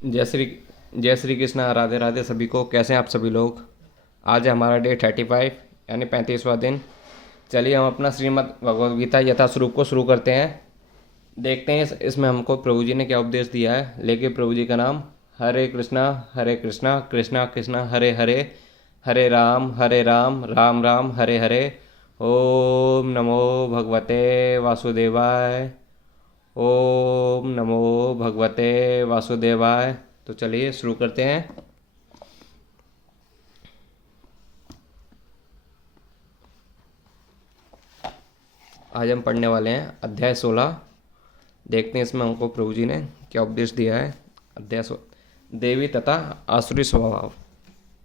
जय श्री जय श्री कृष्णा। राधे राधे सभी को। कैसे हैं आप सभी लोग। आज है हमारा डे 35 यानी 35वां दिन। चलिए हम अपना श्रीमद् भगवद गीता यथास्वरूप को शुरू करते हैं। देखते हैं इसमें हमको प्रभु जी ने क्या उपदेश दिया है। लेकिन प्रभु जी का नाम। हरे कृष्णा कृष्णा कृष्णा हरे हरे, हरे राम राम राम हरे हरे। ओम नमो भगवते वासुदेवाय। ओम नमो भगवते वासुदेवाय। तो चलिए शुरू करते हैं। आज हम पढ़ने वाले हैं अध्याय 16। देखते हैं इसमें हमको प्रभु जी ने क्या उपदेश दिया है। अध्याय 16 देवी तथा आसुरी स्वभाव।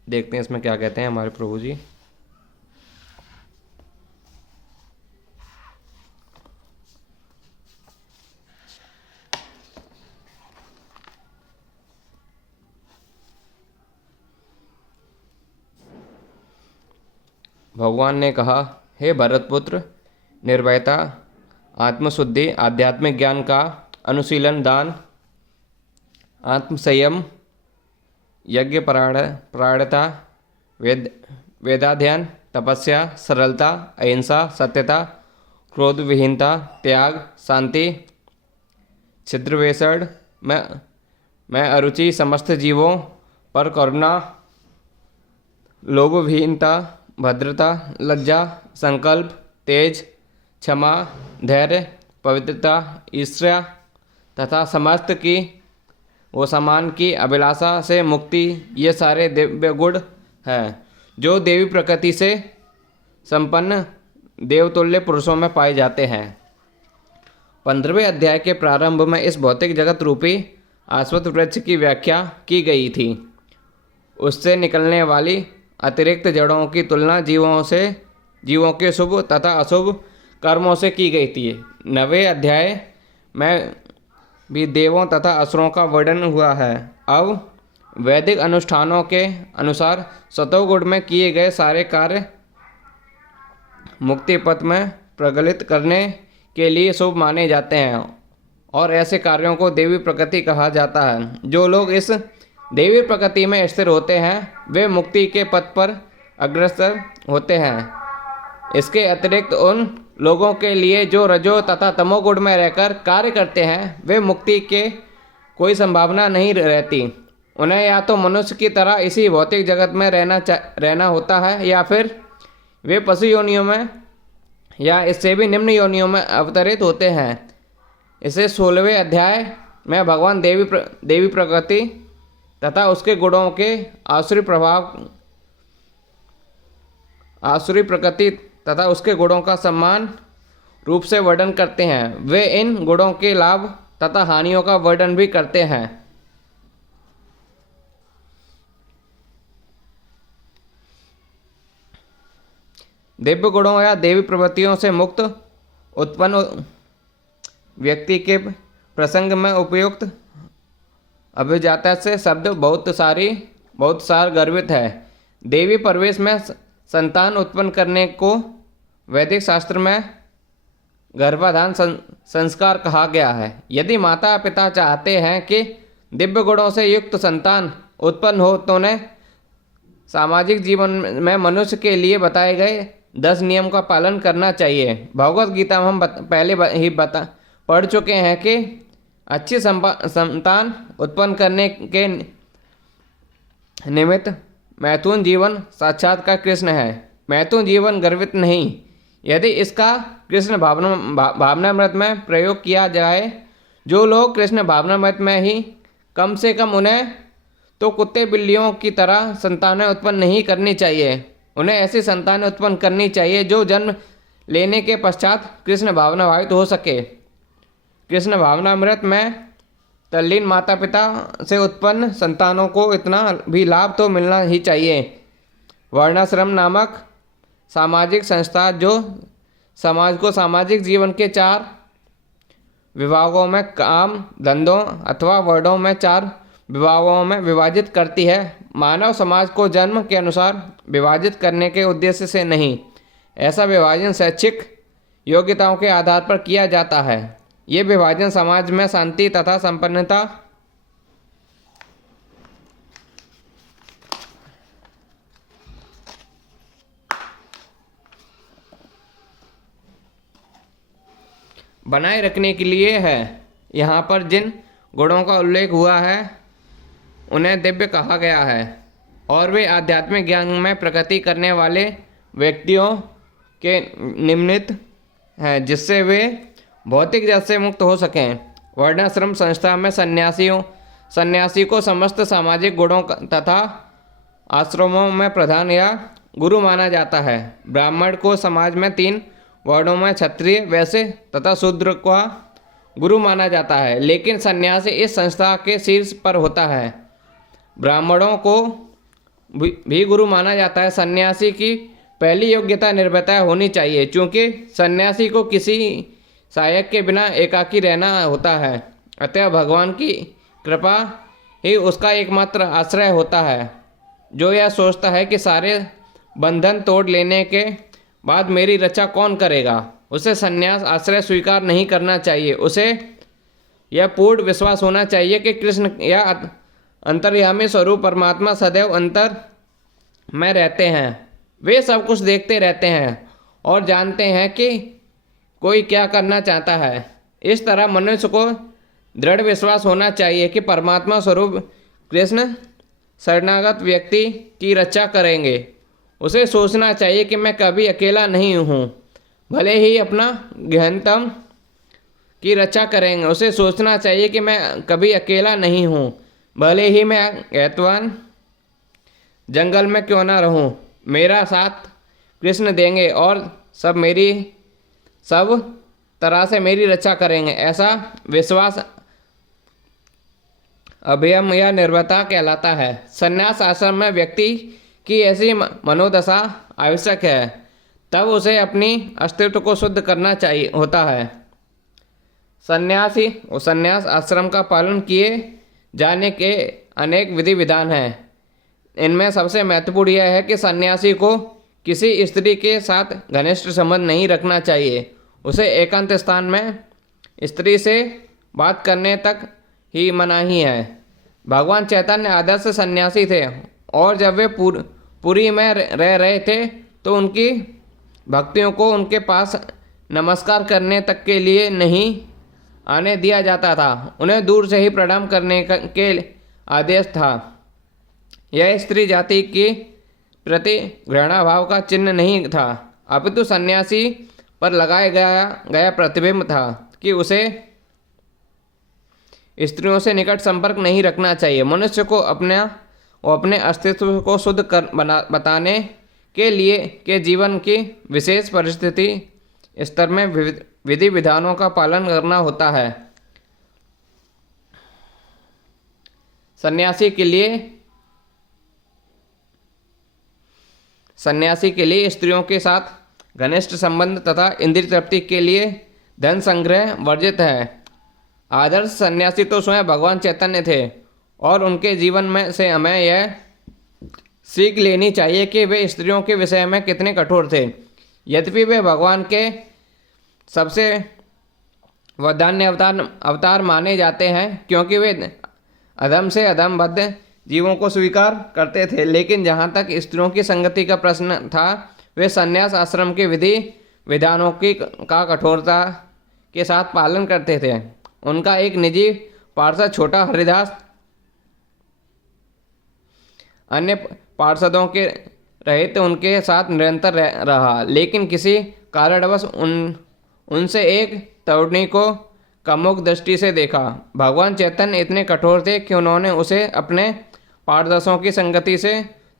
देखते हैं इसमें क्या कहते हैं हमारे प्रभु जी। भगवान ने कहा, हे भरतपुत्र, निर्भयता, आत्मशुद्धि, आध्यात्मिक ज्ञान का अनुशीलन, दान, आत्मसंयम, यज्ञ परायणता, वेदाध्ययन, तपस्या, सरलता, अहिंसा, सत्यता, क्रोध विहीनता, त्याग, शांति, छिद्रवेषण में अरुचि, समस्त जीवों पर करुणा, लोभविहीनता, भद्रता, लज्जा, संकल्प, तेज, क्षमा, धैर्य, पवित्रता, ईर्ष्या तथा समस्त की वो समान की अभिलाषा से मुक्ति, ये सारे दिव्य गुण हैं जो देवी प्रकृति से संपन्न देवतुल्य पुरुषों में पाए जाते हैं। 15वें अध्याय के प्रारंभ में इस भौतिक जगत रूपी अश्वत्थ वृक्ष की व्याख्या की गई थी। उससे निकलने वाली अतिरिक्त जड़ों की तुलना जीवों के शुभ तथा अशुभ कर्मों से की गई थी। 9वें अध्याय में भी देवों तथा असुरों का वर्णन हुआ है। अब वैदिक अनुष्ठानों के अनुसार सतोगुण में किए गए सारे कार्य मुक्ति पथ में प्रगलित करने के लिए शुभ माने जाते हैं और ऐसे कार्यों को देवी प्रकृति कहा जाता है। जो लोग इस देवी प्रकृति में स्थिर होते हैं वे मुक्ति के पथ पर अग्रसर होते हैं। इसके अतिरिक्त उन लोगों के लिए जो रजो तथा तमोगुण में रहकर कार्य करते हैं वे मुक्ति के कोई संभावना नहीं रहती। उन्हें या तो मनुष्य की तरह इसी भौतिक जगत में रहना होता है या फिर वे पशु योनियों में या इससे भी निम्न योनियों में अवतरित होते हैं। इसे 16वें अध्याय में भगवान देवी प्रकृति तथा उसके गुणों के आसुरी प्रकृति तथा उसके गुणों का समान रूप से वर्णन करते हैं। वे इन गुणों के लाभ तथा हानियों का वर्णन भी करते हैं। दिव्य गुणों या देवी प्रवृत्तियों से मुक्त उत्पन्न व्यक्ति के प्रसंग में उपयुक्त अभिजाता से शब्द बहुत सार गर्भित है। देवी प्रवेश में संतान उत्पन्न करने को वैदिक शास्त्र में गर्भाधान संस्कार कहा गया है। यदि माता पिता चाहते हैं कि दिव्य गुणों से युक्त संतान उत्पन्न हो तो उन्हें सामाजिक जीवन में मनुष्य के लिए बताए गए 10 नियम का पालन करना चाहिए। भगवद गीता में हम पहले ही पढ़ चुके हैं कि अच्छी संतान उत्पन्न करने के निमित्त मैथुन जीवन साक्षात्कार कृष्ण है। मैथुन जीवन गर्वित नहीं। यदि इसका कृष्ण भावनामृत में प्रयोग किया जाए, जो लोग कृष्ण भावनामृत में ही कम से कम उन्हें तो कुत्ते बिल्लियों की तरह संतानें उत्पन्न नहीं करनी चाहिए। उन्हें ऐसी संतानें उत्पन्न करनी चाहिए जो जन्म लेने के पश्चात कृष्ण भावनाभावित हो सके। कृष्ण भावनामृत में तल्लीन माता पिता से उत्पन्न संतानों को इतना भी लाभ तो मिलना ही चाहिए। वर्णाश्रम नामक सामाजिक संस्था जो समाज को सामाजिक जीवन के 4 विभागों में काम, धंधों अथवा वर्णों में 4 विभागों में विभाजित करती है, मानव समाज को जन्म के अनुसार विभाजित करने के उद्देश्य से नहीं। ऐसा विभाजन शैक्षिक योग्यताओं के आधार पर किया जाता है। ये विभाजन समाज में शांति तथा संपन्नता बनाए रखने के लिए है। यहाँ पर जिन गुणों का उल्लेख हुआ है उन्हें दिव्य कहा गया है और वे आध्यात्मिक ज्ञान में प्रगति करने वाले व्यक्तियों के निमित्त हैं, जिससे वे भौतिक जगत से मुक्त हो सकें। वर्णाश्रम संस्था में सन्यासी को समस्त सामाजिक गुणों तथा आश्रमों में प्रधान या गुरु माना जाता है। ब्राह्मण को समाज में 3 वर्णों में क्षत्रिय, वैश्य तथा शूद्र का गुरु माना जाता है, लेकिन सन्यासी इस संस्था के शीर्ष पर होता है। ब्राह्मणों को भी गुरु माना जाता है। सन्यासी की पहली योग्यता निर्भयता होनी चाहिए, क्योंकि सन्यासी को किसी सहायक के बिना एकाकी रहना होता है। अतः भगवान की कृपा ही उसका एकमात्र आश्रय होता है। जो यह सोचता है कि सारे बंधन तोड़ लेने के बाद मेरी रक्षा कौन करेगा, उसे संन्यास आश्रय स्वीकार नहीं करना चाहिए। उसे यह पूर्ण विश्वास होना चाहिए कि कृष्ण या अंतर्यामी स्वरूप परमात्मा सदैव अंतर में रहते हैं। वे सब कुछ देखते रहते हैं और जानते हैं कि कोई क्या करना चाहता है। इस तरह मनुष्य को दृढ़ विश्वास होना चाहिए कि परमात्मा स्वरूप कृष्ण शरणागत व्यक्ति की रक्षा करेंगे। उसे सोचना चाहिए कि मैं कभी अकेला नहीं हूँ, भले ही अपना गहनतम की रक्षा करेंगे। उसे सोचना चाहिए कि मैं कभी अकेला नहीं हूँ, भले ही मैं ऐतवान जंगल में क्यों ना रहूँ, मेरा साथ कृष्ण देंगे और सब तरह से मेरी रक्षा करेंगे। ऐसा विश्वास अभयम या निर्भयता कहलाता है। संन्यास आश्रम में व्यक्ति की ऐसी मनोदशा आवश्यक है, तब उसे अपनी अस्तित्व को शुद्ध करना चाहिए होता है। संन्यास आश्रम का पालन किए जाने के अनेक विधि विधान हैं। इनमें सबसे महत्वपूर्ण यह है कि सन्यासी को किसी स्त्री के साथ घनिष्ठ संबंध नहीं रखना चाहिए। उसे एकांत स्थान में स्त्री से बात करने तक ही मनाही है। भगवान चैतन्य आदर्श सन्यासी थे और जब वे पुरी में रह रहे थे तो उनकी भक्तियों को उनके पास नमस्कार करने तक के लिए नहीं आने दिया जाता था। उन्हें दूर से ही प्रणाम करने के आदेश था। यह स्त्री जाति के प्रति घृणा भाव का चिन्ह नहीं था, अपितु सन्यासी पर लगाया गया प्रतिबिंब था कि उसे स्त्रियों से निकट संपर्क नहीं रखना चाहिए। मनुष्य को अपने अस्तित्व को शुद्ध बताने के लिए के जीवन की विशेष परिस्थिति स्तर में विधि विधानों का पालन करना होता है। सन्यासी के लिए स्त्रियों के साथ घनिष्ठ संबंध तथा इंद्रिय तृप्ति के लिए धन संग्रह वर्जित है। आदर्श सन्यासी तो स्वयं भगवान चैतन्य थे और उनके जीवन में से हमें यह सीख लेनी चाहिए कि वे स्त्रियों के विषय में कितने कठोर थे। यद्यपि वे भगवान के सबसे वदान्य अवतार माने जाते हैं, क्योंकि वे अधम से अधमबद्ध जीवों को स्वीकार करते थे, लेकिन जहाँ तक स्त्रियों की संगति का प्रश्न था, वे संन्यास आश्रम के विधि विधानों का कठोरता के साथ पालन करते थे। उनका एक निजी पार्षद छोटा हरिदास अन्य पार्षदों के रहित उनके साथ निरंतर रहा, लेकिन किसी कारणवश उनसे एक तरुणी को कामुक दृष्टि से देखा। भगवान चैतन्य इतने कठोर थे कि उन्होंने उसे अपने पारदर्शों की संगति से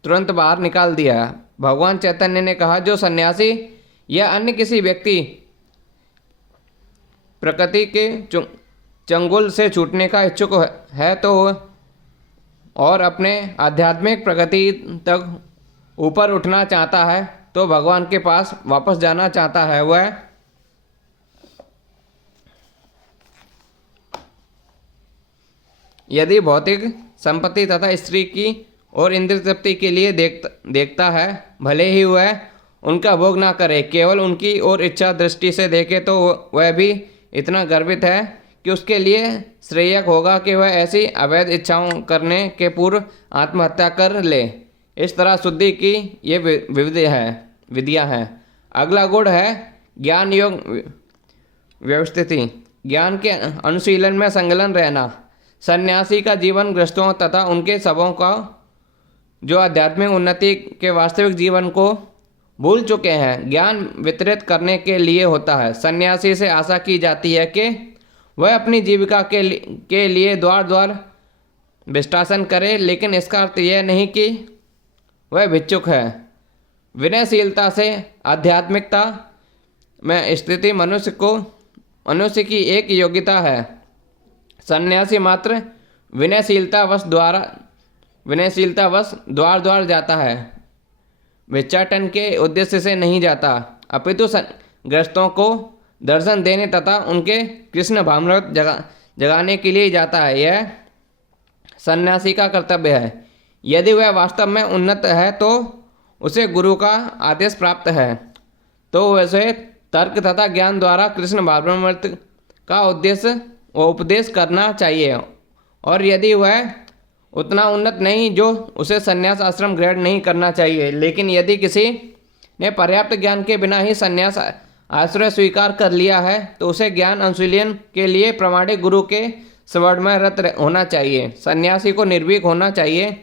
तुरंत बाहर निकाल दिया। भगवान चैतन्य ने कहा, जो सन्यासी या अन्य किसी व्यक्ति प्रकृति के चंगुल से छूटने का इच्छुक है तो और अपने आध्यात्मिक प्रगति तक ऊपर उठना चाहता है, तो भगवान के पास वापस जाना चाहता है, वह यदि भौतिक संपत्ति तथा स्त्री की और इंद्रिय तृप्ति के लिए देखता है, भले ही वह उनका भोग ना करे, केवल उनकी ओर इच्छा दृष्टि से देखे, तो वह भी इतना गर्वित है कि उसके लिए श्रेयक होगा कि वह ऐसी अवैध इच्छाओं करने के पूर्व आत्महत्या कर ले। इस तरह शुद्धि की ये विधियाँ हैं। अगला गुण है ज्ञान योग व्यवस्थिति, ज्ञान के अनुशीलन में संलग्न रहना। सन्यासी का जीवन गृहस्थों तथा उनके सबों का जो आध्यात्मिक उन्नति के वास्तविक जीवन को भूल चुके हैं ज्ञान वितरित करने के लिए होता है। सन्यासी से आशा की जाती है कि वह अपनी जीविका के लिए द्वार द्वार भिक्षाटन करे, लेकिन इसका अर्थ यह नहीं कि वह भिक्षुक है। विनयशीलता से आध्यात्मिकता में स्थिति मनुष्य की एक योग्यता है। सन्यासी मात्र विनयशीलतावश द्वार द्वार जाता है, भिक्षाटन के उद्देश्य से नहीं जाता, अपितु गृहस्थों को दर्शन देने तथा उनके कृष्ण भावनामृत जगाने के लिए जाता है। यह सन्यासी का कर्तव्य है। यदि वह वास्तव में उन्नत है तो उसे गुरु का आदेश प्राप्त है, तो वैसे तर्क तथा ज्ञान द्वारा कृष्ण भावनामृत का उपदेश करना चाहिए। और यदि वह उतना उन्नत नहीं जो उसे संन्यास आश्रम ग्रहण नहीं करना चाहिए। लेकिन यदि किसी ने पर्याप्त ज्ञान के बिना ही संन्यास आश्रय स्वीकार कर लिया है तो उसे ज्ञान अनुशीलन के लिए प्रामाणिक गुरु के स्वर्ण में रत होना चाहिए। सन्यासी को निर्भीक होना चाहिए,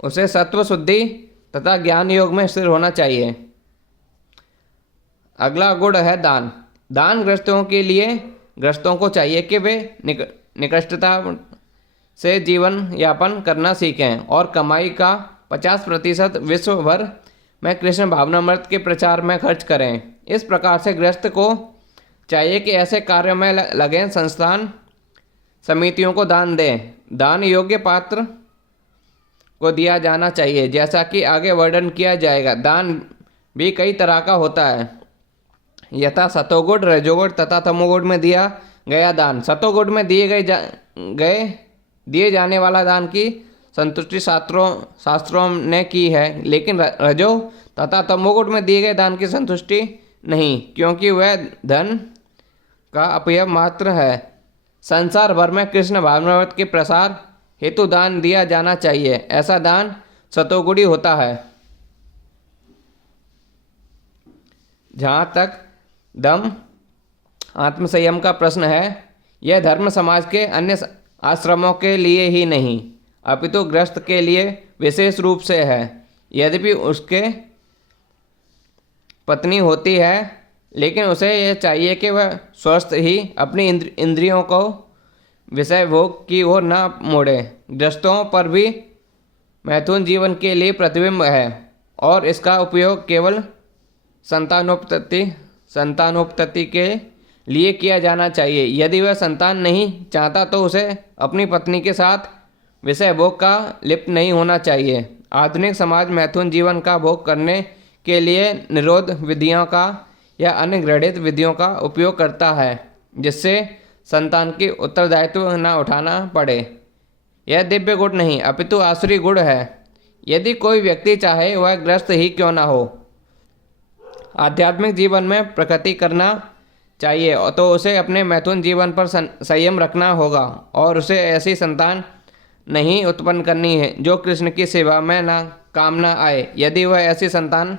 उसे सत्व शुद्धि तथा ज्ञान योग में स्थिर होना चाहिए। अगला गुण है दान। दान गृहस्थों को चाहिए कि वे निकृष्टता से जीवन यापन करना सीखें और कमाई का 50% विश्व भर में कृष्ण भावनामृत के प्रचार में खर्च करें। इस प्रकार से गृहस्थ को चाहिए कि ऐसे कार्यों में लगे संस्थान समितियों को दान दें। दान योग्य पात्र को दिया जाना चाहिए, जैसा कि आगे वर्णन किया जाएगा। दान भी कई तरह का होता है, यथा सतोगुण, रजोगुण तथा तमोगुण में दिया गया दान। सतोगुण में दिए जाने वाला दान की संतुष्टि शास्त्रों ने की है, लेकिन रजो तथा तमोगुण में दिए गए दान की संतुष्टि नहीं, क्योंकि वह धन का अपव्यय मात्र है। संसार भर में कृष्ण भावनामृत के प्रसार हेतु दान दिया जाना चाहिए। ऐसा दान सतोगुणी होता है। जहाँ तक दम आत्मसंयम का प्रश्न है, यह धर्म समाज के अन्य आश्रमों के लिए ही नहीं अपितु गृहस्थ के लिए विशेष रूप से है। यद्यपि उसके पत्नी होती है, लेकिन उसे यह चाहिए कि वह स्वस्थ ही अपनी इंद्रियों को विषय भोग की ओर न मोड़े। गृहस्थों पर भी मैथुन जीवन के लिए प्रतिबिंब है और इसका उपयोग केवल संतानोत्पत्ति के लिए किया जाना चाहिए। यदि वह संतान नहीं चाहता तो उसे अपनी पत्नी के साथ विषय भोग का लिप्त नहीं होना चाहिए। आधुनिक समाज मैथुन जीवन का भोग करने के लिए निरोध विधियों का या अन्य घृणित विधियों का उपयोग करता है, जिससे संतान की उत्तरदायित्व न उठाना पड़े। यह दिव्य गुण नहीं अपितु आसुरी गुण है। यदि कोई व्यक्ति चाहे वह गृहस्थ ही क्यों न हो, आध्यात्मिक जीवन में प्रगति करना चाहिए, तो उसे अपने मैथुन जीवन पर संयम रखना होगा और उसे ऐसी संतान नहीं उत्पन्न करनी है जो कृष्ण की सेवा में न काम न आए। यदि वह ऐसी संतान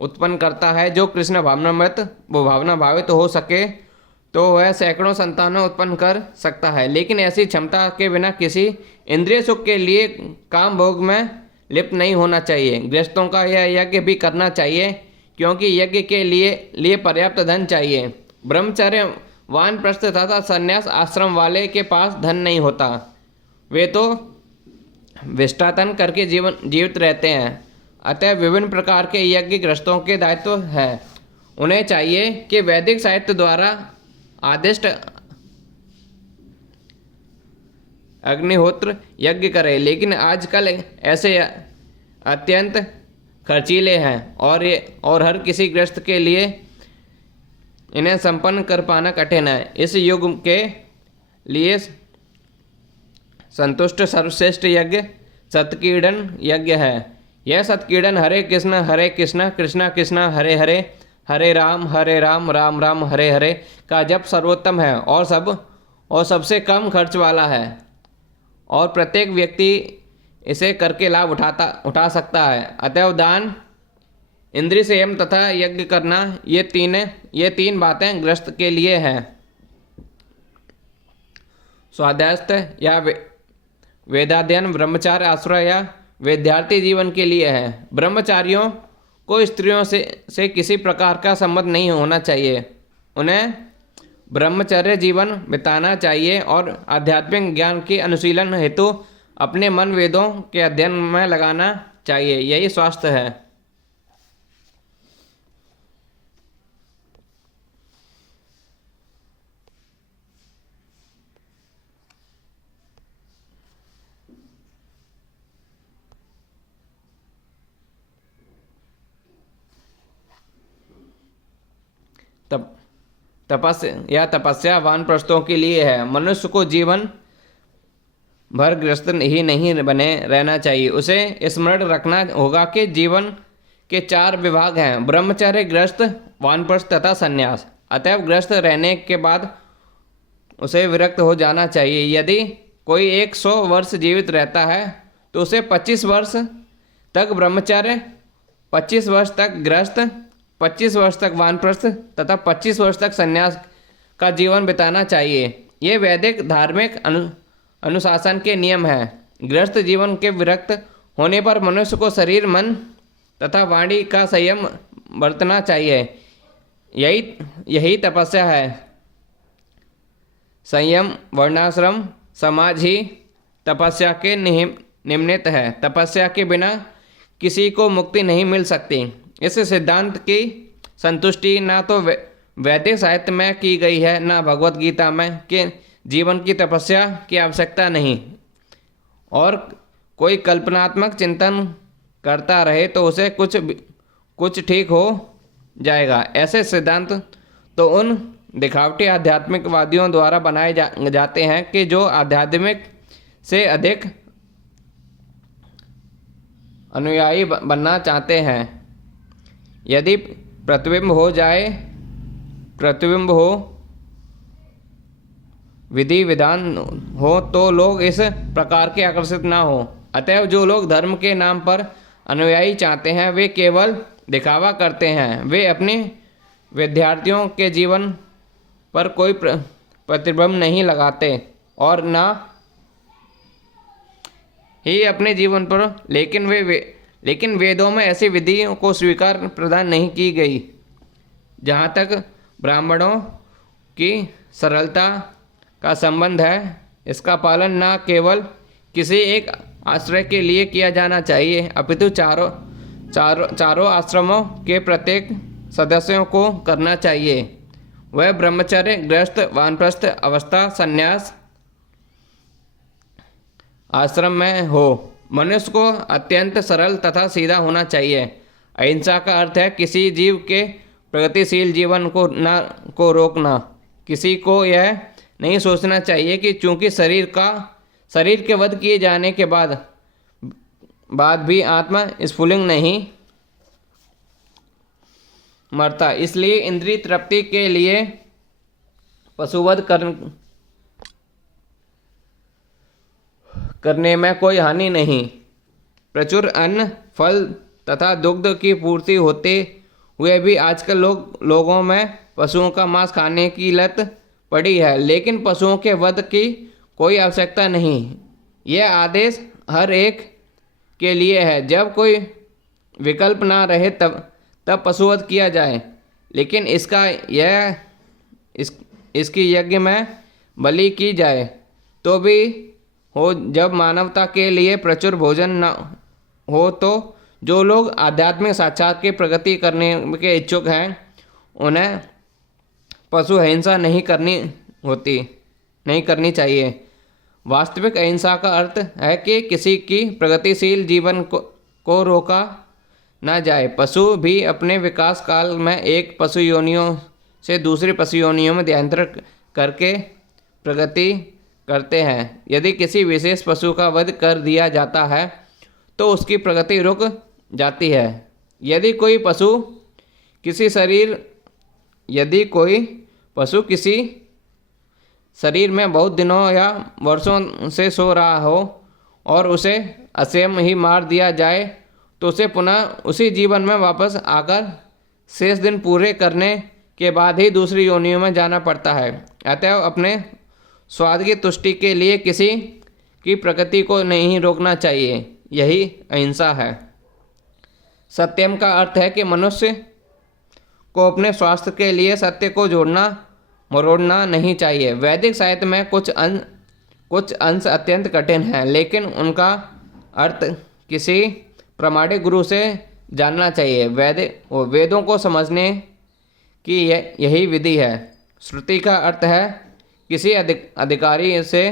उत्पन्न करता है जो कृष्ण भावना भावित हो सके, तो वह सैकड़ों संतानों उत्पन्न कर सकता है। लेकिन ऐसी क्षमता के बिना किसी इंद्रिय सुख के लिए काम भोग में लिप्त नहीं होना चाहिए। गृहस्थों का यह यज्ञ भी करना चाहिए, क्योंकि यज्ञ के लिए पर्याप्त धन चाहिए। ब्रह्मचर्य वानप्रस्थ तथा संन्यास आश्रम वाले के पास धन नहीं होता, वे तो भिक्षाटन करके जीवित रहते हैं। अतः विभिन्न प्रकार के यज्ञ गृहस्थों के दायित्व है। उन्हें चाहिए कि वैदिक साहित्य द्वारा आदिष्ट अग्निहोत्र यज्ञ करें, लेकिन आजकल ऐसे अत्यंत खर्चीले हैं और हर किसी गृहस्थ के लिए इन्हें संपन्न कर पाना कठिन है। इस युग के लिए संतुष्ट सर्वश्रेष्ठ यज्ञ सतकीर्तन यज्ञ है। यह सतकीर्तन हरे कृष्ण कृष्ण कृष्ण हरे हरे, हरे राम राम राम हरे हरे का जप सर्वोत्तम है और सबसे कम खर्च वाला है और प्रत्येक व्यक्ति इसे करके लाभ उठा सकता है। अतएव दान, इंद्रिय संयम तथा यज्ञ करना, ये तीन बातें गृहस्थ के लिए हैं। स्वाध्यायस्थ या वेदाध्ययन ब्रह्मचार्य आश्रय या विद्यार्थी जीवन के लिए है। ब्रह्मचारियों को स्त्रियों से किसी प्रकार का संबंध नहीं होना चाहिए। उन्हें ब्रह्मचर्य जीवन बिताना चाहिए और आध्यात्मिक ज्ञान के अनुशीलन हेतु अपने मन वेदों के अध्ययन में लगाना चाहिए। यही स्वास्थ्य है। तपस्या वानप्रस्थों के लिए है। मनुष्य को जीवन भर गृहस्थ ही नहीं बने रहना चाहिए। उसे स्मरण रखना होगा कि जीवन के 4 विभाग हैं: ब्रह्मचर्य, गृहस्थ, वानप्रस्थ तथा संन्यास। अतएव गृहस्थ रहने के बाद उसे विरक्त हो जाना चाहिए। यदि कोई 100 वर्ष जीवित रहता है तो उसे 25 वर्ष तक ब्रह्मचर्य, 25 वर्ष तक गृहस्थ, 25 वर्ष तक वानप्रस्थ तथा 25 वर्ष तक संन्यास का जीवन बिताना चाहिए। ये वैदिक धार्मिक अनुशासन के नियम हैं। गृहस्थ जीवन के विरक्त होने पर मनुष्य को शरीर, मन तथा वाणी का संयम बरतना चाहिए। यही तपस्या है। संयम, वर्णाश्रम, समाज ही तपस्या के निमित्त है। तपस्या के बिना किसी को मुक्ति नहीं मिल सकती। इस सिद्धांत की संतुष्टि ना तो वैदिक साहित्य में की गई है, ना भगवत गीता में कि जीवन की तपस्या की आवश्यकता नहीं। और कोई कल्पनात्मक चिंतन करता रहे तो उसे कुछ ठीक हो जाएगा। ऐसे सिद्धांत तो उन दिखावटी आध्यात्मिकवादियों द्वारा बनाए जाते हैं कि जो आध्यात्मिक से अधिक अनुयायी बनना चाहते हैं। यदि प्रतिबिंब हो, विधि विधान हो तो लोग इस प्रकार के आकर्षित ना हो। अतएव जो लोग धर्म के नाम पर अनुयायी चाहते हैं वे केवल दिखावा करते हैं। वे अपने विद्यार्थियों के जीवन पर कोई प्रतिबिंब नहीं लगाते और ना ही अपने जीवन पर, लेकिन वेदों में ऐसी विधियों को स्वीकार प्रदान नहीं की गई। जहाँ तक ब्राह्मणों की सरलता का संबंध है, इसका पालन न केवल किसी एक आश्रय के लिए किया जाना चाहिए अपितु चारों आश्रमों के प्रत्येक सदस्यों को करना चाहिए। वह ब्रह्मचर्य, गृहस्थ, वानप्रस्थ अवस्था, संन्यास आश्रम में हो। मनुष्य को अत्यंत सरल तथा सीधा होना चाहिए। अहिंसा का अर्थ है किसी जीव के प्रगतिशील जीवन को रोकना। किसी को यह नहीं सोचना चाहिए कि चूंकि शरीर के वध किए जाने के बाद भी आत्मा स्फुलिंग नहीं मरता, इसलिए इंद्रिय तृप्ति के लिए पशुवध करने में कोई हानि नहीं। प्रचुर अन्न, फल तथा दुग्ध की पूर्ति होते हुए भी आजकल लोगों में पशुओं का मांस खाने की लत पड़ी है, लेकिन पशुओं के वध की कोई आवश्यकता नहीं। यह आदेश हर एक के लिए है। जब कोई विकल्प ना रहे तब पशुवध किया जाए, लेकिन इसकी यज्ञ में बलि की जाए तो भी हो। जब मानवता के लिए प्रचुर भोजन न हो तो जो लोग आध्यात्मिक साक्षात की प्रगति करने के इच्छुक हैं उन्हें पशु हिंसा नहीं करनी चाहिए। वास्तविक अहिंसा का अर्थ है कि किसी की प्रगतिशील जीवन को रोका न जाए। पशु भी अपने विकास काल में एक पशु योनियों से दूसरी पशु योनियों में देहांतर करके प्रगति करते हैं। यदि किसी विशेष पशु का वध कर दिया जाता है तो उसकी प्रगति रुक जाती है। यदि कोई पशु किसी शरीर में बहुत दिनों या वर्षों से सो रहा हो और उसे अवश्य ही मार दिया जाए तो उसे पुनः उसी जीवन में वापस आकर शेष दिन पूरे करने के बाद ही दूसरी योनियों में जाना पड़ता है। अतएव अपने स्वाद की तुष्टि के लिए किसी की प्रकृति को नहीं रोकना चाहिए, यही अहिंसा है। सत्यम का अर्थ है कि मनुष्य को अपने स्वास्थ्य के लिए सत्य को जोड़ना मरोड़ना नहीं चाहिए। वैदिक साहित्य में कुछ अंश अत्यंत कठिन हैं, लेकिन उनका अर्थ किसी प्रामाणिक गुरु से जानना चाहिए। वेदों को समझने की यही विधि है। श्रुति का अर्थ है किसी अधिकारी से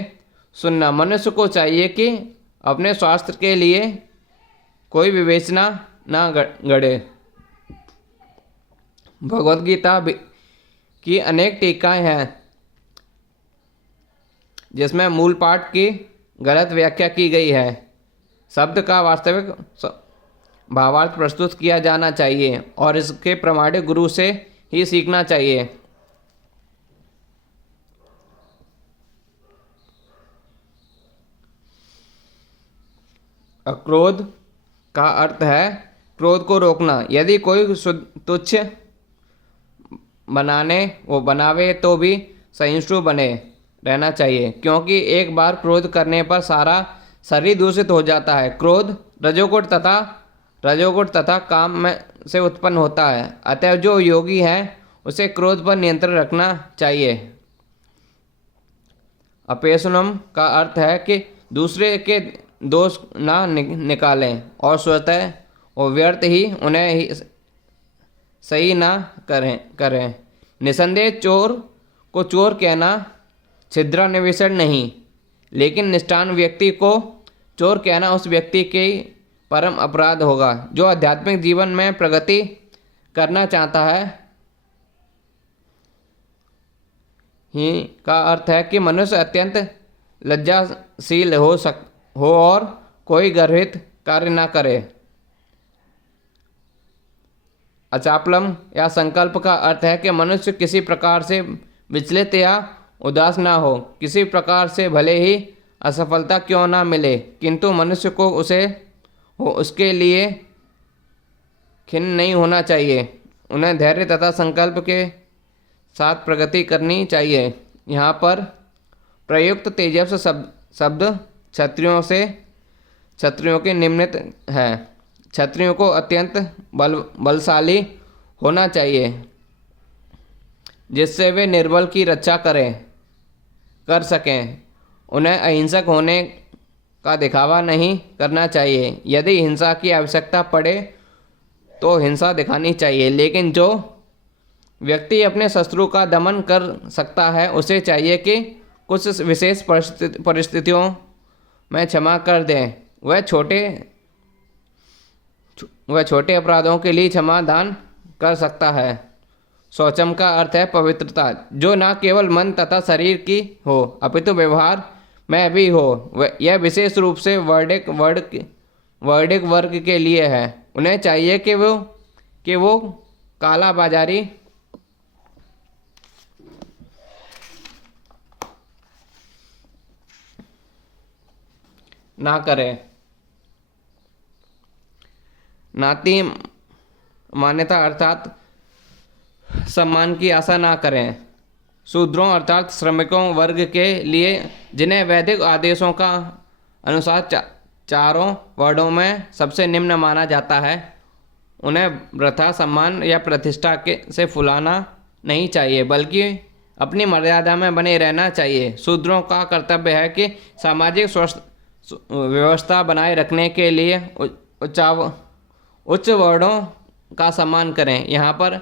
सुनना। मनुष्य को चाहिए कि अपने स्वास्थ्य के लिए कोई विवेचना ना गढ़े। भगवद गीता की अनेक टीकाएं हैं जिसमें मूल पाठ की गलत व्याख्या की गई है। शब्द का वास्तविक भावार्थ प्रस्तुत किया जाना चाहिए और इसके प्रामाणिक गुरु से ही सीखना चाहिए। अक्रोध का अर्थ है क्रोध को रोकना। यदि कोई तुच्छ बनावे तो भी सहिष्णु बने रहना चाहिए, क्योंकि एक बार क्रोध करने पर सारा शरीर दूषित हो जाता है। क्रोध रजोगुण तथा काम में से उत्पन्न होता है। अतः जो योगी है उसे क्रोध पर नियंत्रण रखना चाहिए। अपेशुनम का अर्थ है कि दूसरे के दोष ना निकालें और स्वतः और व्यर्थ ही उन्हें ही सही ना करें। निसंदेह चोर को चोर कहना छिद्रान्वेषण नहीं, लेकिन निष्ठावान व्यक्ति को चोर कहना उस व्यक्ति के परम अपराध होगा। जो आध्यात्मिक जीवन में प्रगति करना चाहता है ही का अर्थ है कि मनुष्य अत्यंत लज्जाशील हो और कोई गर्हित कार्य ना करे। अचापलम या संकल्प का अर्थ है कि मनुष्य किसी प्रकार से विचलित या उदास ना हो। किसी प्रकार से भले ही असफलता क्यों ना मिले, किंतु मनुष्य को उसके लिए खिन्न नहीं होना चाहिए। उन्हें धैर्य तथा संकल्प के साथ प्रगति करनी चाहिए। यहाँ पर प्रयुक्त तेजस शब्द क्षत्रियों के निम्नित है। क्षत्रियों को अत्यंत बलशाली होना चाहिए, जिससे वे निर्बल की रक्षा कर सकें। उन्हें अहिंसक होने का दिखावा नहीं करना चाहिए। यदि हिंसा की आवश्यकता पड़े तो हिंसा दिखानी चाहिए, लेकिन जो व्यक्ति अपने शत्रु का दमन कर सकता है उसे चाहिए कि कुछ विशेष परिस्थितियों में क्षमा कर दें। वह छोटे अपराधों के लिए क्षमा दान कर सकता है। शौचम का अर्थ है पवित्रता, जो न केवल मन तथा शरीर की हो अपितु व्यवहार में भी हो। यह विशेष रूप से वैदिक वर्ग के लिए है। उन्हें चाहिए कि वो काला बाजारी ना करें। नाती मान्यता अर्थात सम्मान की आशा ना करें। शूद्रों अर्थात श्रमिकों वर्ग के लिए, जिन्हें वैदिक आदेशों का अनुसार चारों वर्णों में सबसे निम्न माना जाता है, उन्हें वृथा सम्मान या प्रतिष्ठा से फुलाना नहीं चाहिए, बल्कि अपनी मर्यादा में बने रहना चाहिए। शूद्रों का कर्तव्य है कि सामाजिक व्यवस्था बनाए रखने के लिए उच्च वर्णों का सम्मान करें। यहाँ पर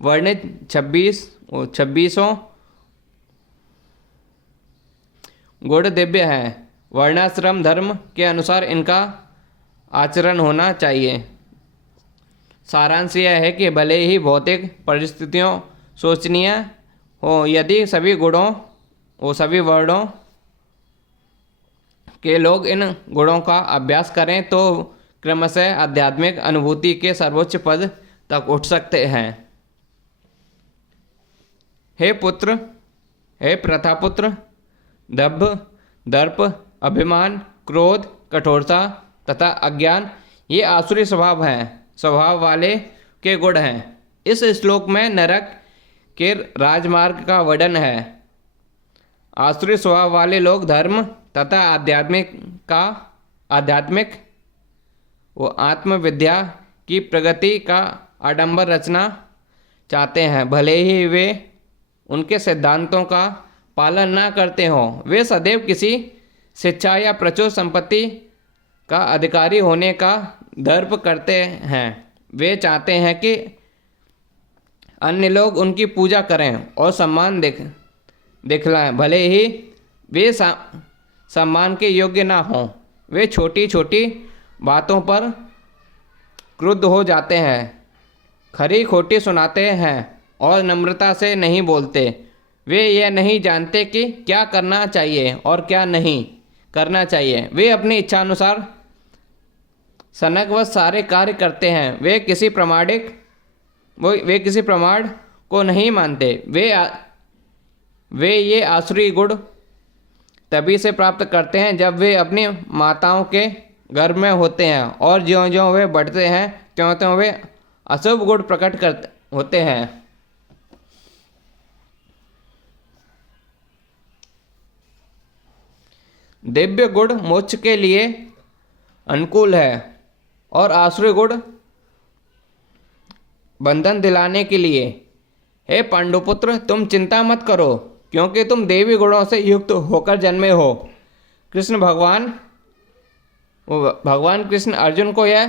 वर्णित 26 गुण दिव्य है। वर्णाश्रम धर्म के अनुसार इनका आचरण होना चाहिए। सारांश यह है कि भले ही भौतिक परिस्थितियों शोचनीय हो, यदि सभी वर्णों के लोग इन गुणों का अभ्यास करें तो क्रमशः आध्यात्मिक अनुभूति के सर्वोच्च पद तक उठ सकते हैं। हे प्रथापुत्र, दंभ, दर्प, अभिमान, क्रोध, कठोरता तथा अज्ञान ये आसुरी स्वभाव वाले के गुण हैं। इस श्लोक में नरक के राजमार्ग का वर्णन है। आसुरी स्वभाव वाले लोग धर्म तथा आध्यात्मिक व आत्मविद्या की प्रगति का आडंबर रचना चाहते हैं, भले ही वे उनके सिद्धांतों का पालन ना करते हों। वे सदैव किसी शिक्षा या प्रचुर संपत्ति का अधिकारी होने का दर्प करते हैं। वे चाहते हैं कि अन्य लोग उनकी पूजा करें और सम्मान दिखलाएं, भले ही वे सम्मान के योग्य ना हों। वे छोटी छोटी बातों पर क्रुद्ध हो जाते हैं, खरी खोटी सुनाते हैं और नम्रता से नहीं बोलते। वे यह नहीं जानते कि क्या करना चाहिए और क्या नहीं करना चाहिए। वे अपनी इच्छानुसार सनकवश सारे कार्य करते हैं। वे किसी प्रमाण को नहीं मानते। वे ये आसुरी गुण तभी से प्राप्त करते हैं जब वे अपनी माताओं के गर्भ में होते हैं, और ज्यों ज्यों वे बढ़ते हैं त्यों त्यों वे अशुभ गुण प्रकट होते हैं। दिव्य गुण मोक्ष के लिए अनुकूल है और आसुरी गुण बंधन दिलाने के लिए। हे पांडुपुत्र, तुम चिंता मत करो, क्योंकि तुम देवी गुणों से युक्त होकर जन्मे हो। भगवान कृष्ण अर्जुन को यह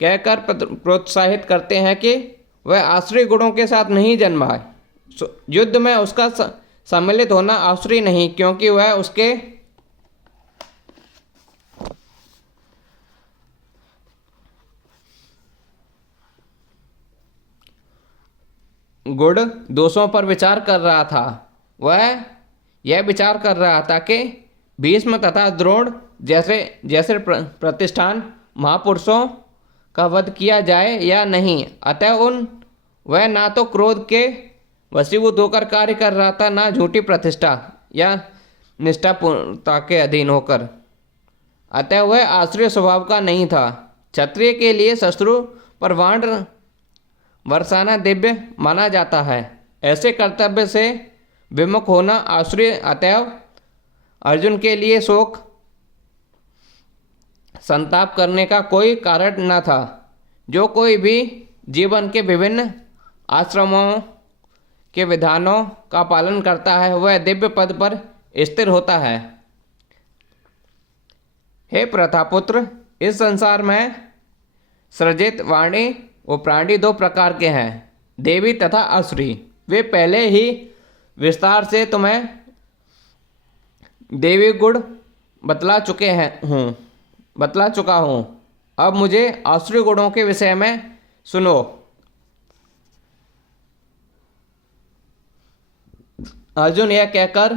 कहकर प्रोत्साहित करते हैं कि वह आसुरी गुणों के साथ नहीं जन्मा है। युद्ध में उसका सम्मिलित होना आसुरी नहीं, क्योंकि वह उसके गुण दोषों पर विचार कर रहा था। वह यह विचार कर रहा था कि भीष्म तथा द्रोण जैसे प्रतिष्ठान महापुरुषों का वध किया जाए या नहीं। अतः वह ना तो क्रोध के वशीभूत होकर कार्य कर रहा था, ना झूठी प्रतिष्ठा या निष्ठापूर्णता के अधीन होकर। अतः वह आसुरी स्वभाव का नहीं था। क्षत्रिय के लिए शत्रु पर बाण बरसाना दिव्य माना जाता है। ऐसे कर्तव्य से विमुख होना आसुरी। अतएव अर्जुन के लिए शोक संताप करने का कोई कारण न था। जो कोई भी जीवन के विभिन्न आश्रमों के विधानों का पालन करता है, वह दिव्य पद पर स्थिर होता है। हे प्रथापुत्र, इस संसार में सृजित वाणी व प्राणी दो प्रकार के हैं, देवी तथा असुरी। वे पहले ही विस्तार से तुम्हें देवी गुण बतला चुका हूँ। अब मुझे आसुरी गुणों के विषय में सुनो। अर्जुन यह कहकर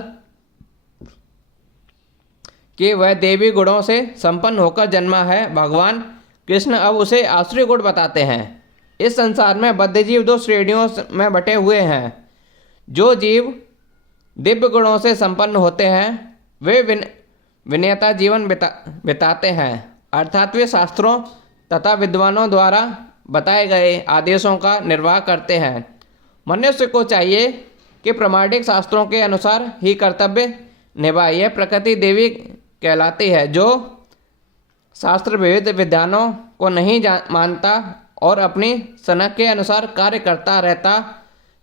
कि वह देवी गुणों से संपन्न होकर जन्मा है, भगवान कृष्ण अब उसे आसुरी गुण बताते हैं। इस संसार में बद्धजीव दो श्रेणियों में बटे हुए हैं। जो जीव दिव्य गुणों से संपन्न होते हैं वे विनयता जीवन बिताते हैं, अर्थात वे शास्त्रों तथा विद्वानों द्वारा बताए गए आदेशों का निर्वाह करते हैं। मनुष्य को चाहिए कि प्रामाणिक शास्त्रों के अनुसार ही कर्तव्य निभाए। यह प्रकृति देवी कहलाती है। जो शास्त्र विविध विधानों को नहीं मानता और अपनी सनक के अनुसार कार्य करता रहता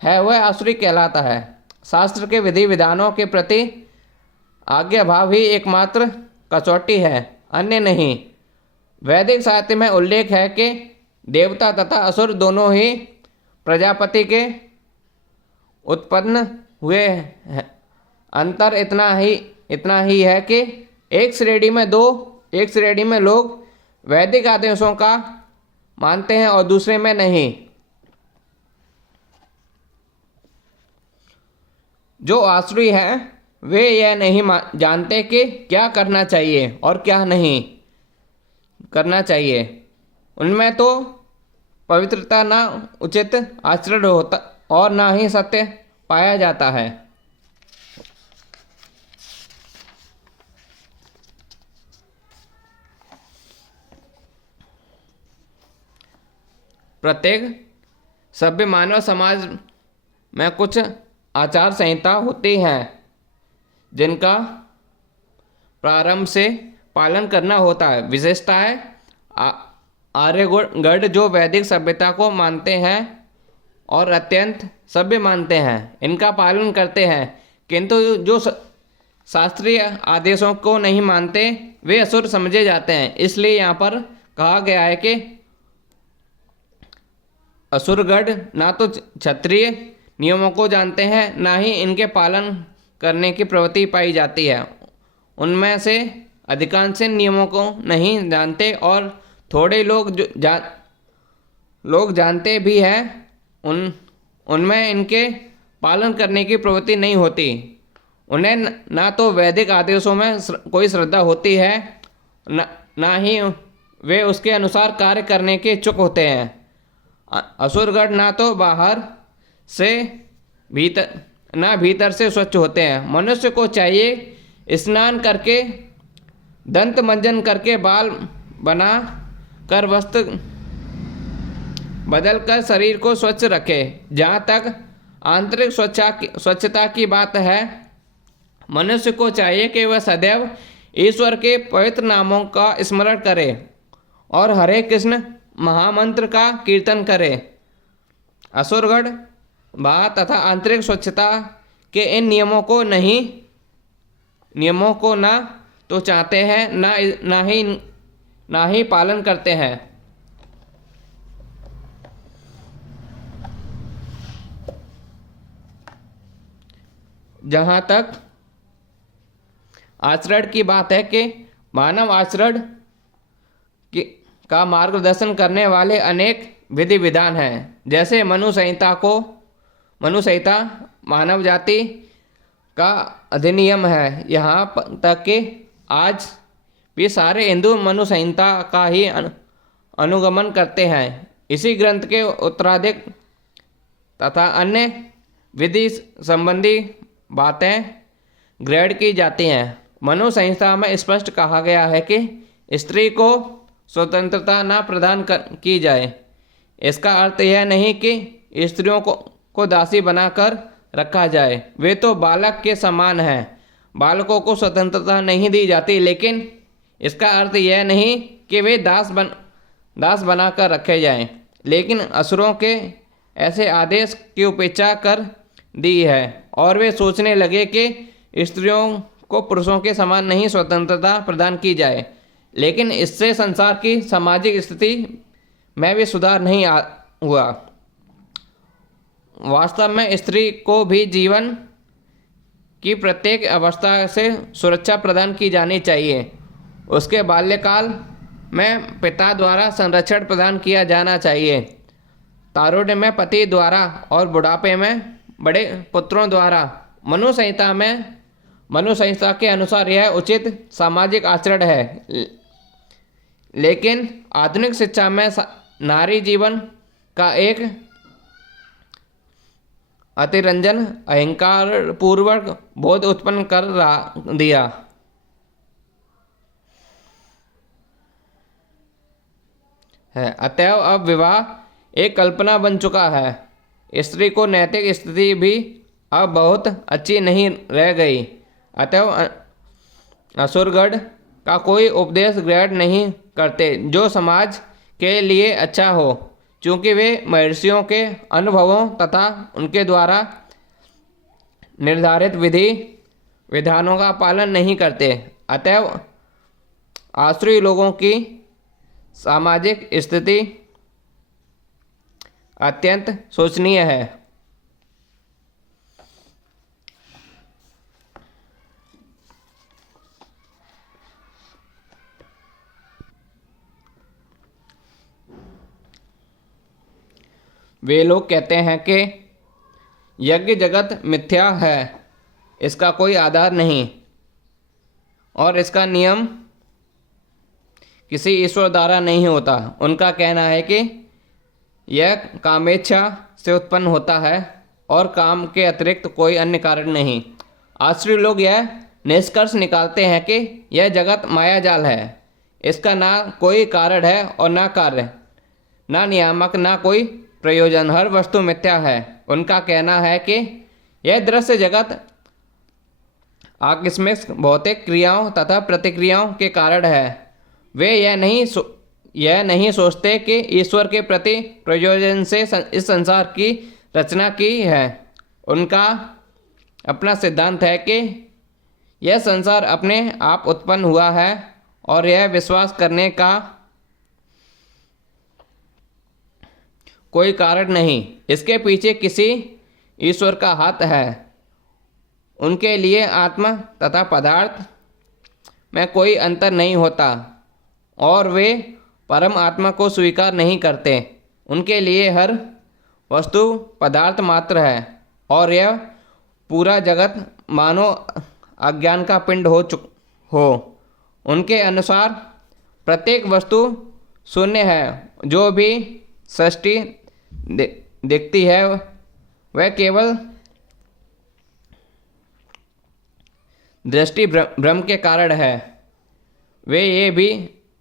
है, वह आसुरी कहलाता है। शास्त्र के विधि विधानों के प्रति आज्ञा भाव ही एकमात्र कसौटी है, अन्य नहीं। वैदिक साहित्य में उल्लेख है कि देवता तथा असुर दोनों ही प्रजापति के उत्पन्न हुए हैं। अंतर इतना ही है कि एक श्रेणी में लोग वैदिक आदेशों का मानते हैं और दूसरे में नहीं। जो आसुरी हैं वे यह नहीं जानते कि क्या करना चाहिए और क्या नहीं करना चाहिए। उनमें तो पवित्रता ना उचित आचरण होता और ना ही सत्य पाया जाता है। प्रत्येक सभ्य मानव समाज में कुछ आचार संहिता होती हैं जिनका प्रारंभ से पालन करना होता है। विशेषताएं आर्यगढ़ जो वैदिक सभ्यता को मानते हैं और अत्यंत सभ्य मानते हैं, इनका पालन करते हैं, किंतु जो शास्त्रीय आदेशों को नहीं मानते वे असुर समझे जाते हैं। इसलिए यहाँ पर कहा गया है कि असुरगढ़ ना तो क्षत्रिय नियमों को जानते हैं, ना ही इनके पालन करने की प्रवृत्ति पाई जाती है। उनमें से अधिकांश नियमों को नहीं जानते और थोड़े लोग जानते भी हैं, उनमें इनके पालन करने की प्रवृत्ति नहीं होती। उन्हें ना तो वैदिक आदेशों में कोई श्रद्धा होती है, ना ही वे उसके अनुसार कार्य करने के इच्छुक होते हैं। असुरगढ़ ना तो बाहर से भीतर से स्वच्छ होते हैं। मनुष्य को चाहिए स्नान करके, दंत मंजन करके, बाल बना कर, वस्त्र बदल कर शरीर को स्वच्छ रखे। जहाँ तक आंतरिक स्वच्छता की बात है, मनुष्य को चाहिए कि वह सदैव ईश्वर के पवित्र नामों का स्मरण करे और हरे कृष्ण महामंत्र का कीर्तन करे। असुरगढ़ बाह्य तथा आंतरिक स्वच्छता के इन नियमों को ना तो चाहते हैं, ना ही पालन करते हैं। जहाँ तक आचरण की बात है कि मानव आचरण का मार्गदर्शन करने वाले अनेक विधि विधान हैं। जैसे मनु संहिता मानव जाति का अधिनियम है। यहाँ तक कि आज भी सारे हिंदू मनु संहिता का ही अनुगमन करते हैं। इसी ग्रंथ के उत्तराधिक तथा अन्य विधि संबंधी बातें ग्रहण की जाती हैं। मनु संहिता में स्पष्ट कहा गया है कि स्त्री को स्वतंत्रता न प्रदान की जाए। इसका अर्थ यह नहीं कि स्त्रियों को दासी बनाकर रखा जाए, वे तो बालक के समान हैं। बालकों को स्वतंत्रता नहीं दी जाती, लेकिन इसका अर्थ यह नहीं कि वे दास बनाकर रखे जाएं। लेकिन असुरों के ऐसे आदेश की उपेक्षा कर दी है और वे सोचने लगे कि स्त्रियों को पुरुषों के समान नहीं स्वतंत्रता प्रदान की जाए। लेकिन इससे संसार की सामाजिक स्थिति में भी सुधार नहीं हुआ। वास्तव में स्त्री को भी जीवन की प्रत्येक अवस्था से सुरक्षा प्रदान की जानी चाहिए। उसके बाल्यकाल में पिता द्वारा संरक्षण प्रदान किया जाना चाहिए, तारुण्य में पति द्वारा और बुढ़ापे में बड़े पुत्रों द्वारा। मनु संहिता के अनुसार यह उचित सामाजिक आचरण है। लेकिन आधुनिक शिक्षा में नारी जीवन का एक अतिरंजन अहंकार पूर्वक बोध उत्पन्न कर दिया है। अतएव अब विवाह एक कल्पना बन चुका है। स्त्री को नैतिक स्थिति भी अब बहुत अच्छी नहीं रह गई। अतएव असुरगढ़ का कोई उपदेश ग्रहण नहीं करते जो समाज के लिए अच्छा हो, क्योंकि वे महर्षियों के अनुभवों तथा उनके द्वारा निर्धारित विधि विधानों का पालन नहीं करते। अतएव आश्रयी लोगों की सामाजिक स्थिति अत्यंत शोचनीय है। वे लोग कहते हैं कि यज्ञ जगत मिथ्या है, इसका कोई आधार नहीं और इसका नियम किसी ईश्वर द्वारा नहीं होता। उनका कहना है कि यह कामेच्छा से उत्पन्न होता है और काम के अतिरिक्त कोई अन्य कारण नहीं। आश्रय लोग यह निष्कर्ष निकालते हैं कि यह जगत मायाजाल है, इसका ना कोई कारण है और ना कार्य। ना नियामक, ना कोई प्रयोजन, हर वस्तु मिथ्या है। उनका कहना है कि यह दृश्य जगत आकस्मिक भौतिक क्रियाओं तथा प्रतिक्रियाओं के कारण है। वे यह नहीं सोचते कि ईश्वर के प्रति प्रयोजन से इस संसार की रचना की है। उनका अपना सिद्धांत है कि यह संसार अपने आप उत्पन्न हुआ है और यह विश्वास करने का कोई कारण नहीं। इसके पीछे किसी ईश्वर का हाथ है। उनके लिए आत्मा तथा पदार्थ में कोई अंतर नहीं होता और वे परम आत्मा को स्वीकार नहीं करते। उनके लिए हर वस्तु पदार्थ मात्र है और यह पूरा जगत मानो अज्ञान का पिंड हो। उनके अनुसार प्रत्येक वस्तु शून्य है। जो भी सृष्टि दिखती है वह केवल दृष्टि भ्रम के कारण है।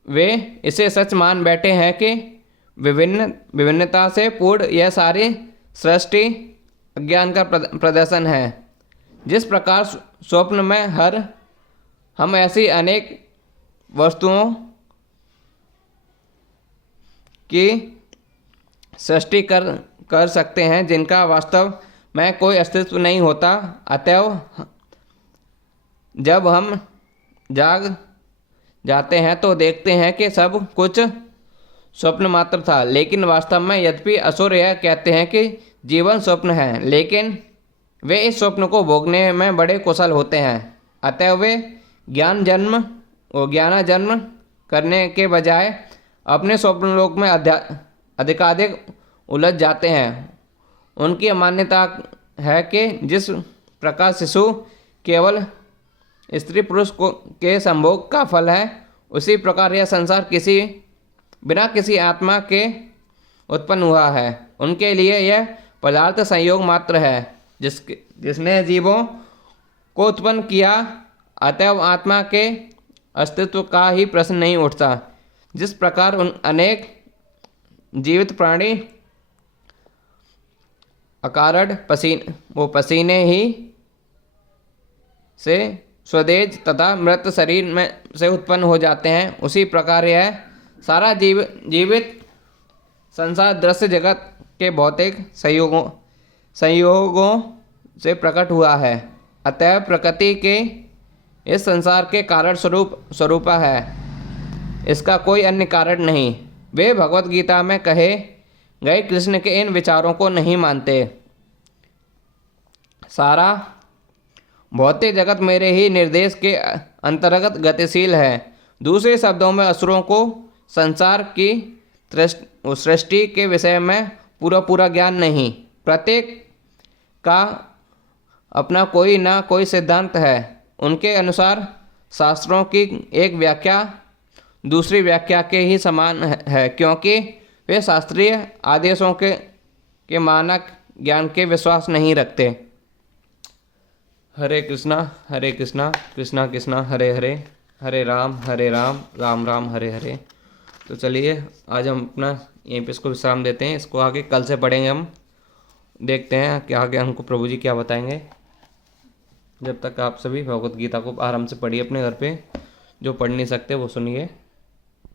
वे इसे सच मान बैठे हैं कि विभिन्नता से पूर्ण यह सारी सृष्टि अज्ञान का प्रदर्शन है। जिस प्रकार स्वप्न में हम ऐसी अनेक वस्तुओं की सृष्टि कर सकते हैं जिनका वास्तव में कोई अस्तित्व नहीं होता। अतएव जब हम जाग जाते हैं तो देखते हैं कि सब कुछ स्वप्न मात्र था। लेकिन वास्तव में यद्यपि असुर यह कहते हैं कि जीवन स्वप्न है, लेकिन वे इस स्वप्न को भोगने में बड़े कुशल होते हैं। अतएव वे ज्ञानाजन्म करने के बजाय अपने स्वप्न लोक में अधिकाधिक उलझ जाते हैं। उनकी मान्यता है कि जिस प्रकार शिशु केवल स्त्री पुरुष के संभोग का फल है, उसी प्रकार यह संसार बिना किसी आत्मा के उत्पन्न हुआ है। उनके लिए यह पदार्थ संयोग मात्र है जिसने जीवों को उत्पन्न किया। अतएव आत्मा के अस्तित्व का ही प्रश्न नहीं उठता। जिस प्रकार अनेक जीवित प्राणी अकारण पसीने ही से स्वदेज तथा मृत शरीर में से उत्पन्न हो जाते हैं, उसी प्रकार यह सारा जीवित संसार दृश्य जगत के भौतिक संयोगों से प्रकट हुआ है। अतः प्रकृति के इस संसार के कारण स्वरूप है, इसका कोई अन्य कारण नहीं। वे भगवत गीता में कहे गए कृष्ण के इन विचारों को नहीं मानते। सारा भौतिक जगत मेरे ही निर्देश के अंतर्गत गतिशील है। दूसरे शब्दों में असुरों को संसार की सृष्टि के विषय में पूरा ज्ञान नहीं। प्रत्येक का अपना कोई ना कोई सिद्धांत है। उनके अनुसार शास्त्रों की एक व्याख्या दूसरी व्याख्या के ही समान है, क्योंकि वे शास्त्रीय आदेशों के मानक ज्ञान के विश्वास नहीं रखते। हरे कृष्णा कृष्णा कृष्णा हरे हरे, हरे राम राम राम हरे हरे। तो चलिए आज हम अपना यहीं पे इसको विश्राम देते हैं। इसको आगे कल से पढ़ेंगे। हम देखते हैं कि आगे हमको प्रभु जी क्या बताएंगे। जब तक आप सभी भगवत गीता को आराम से पढ़िए अपने घर पे। जो पढ़ नहीं सकते वो सुनिए।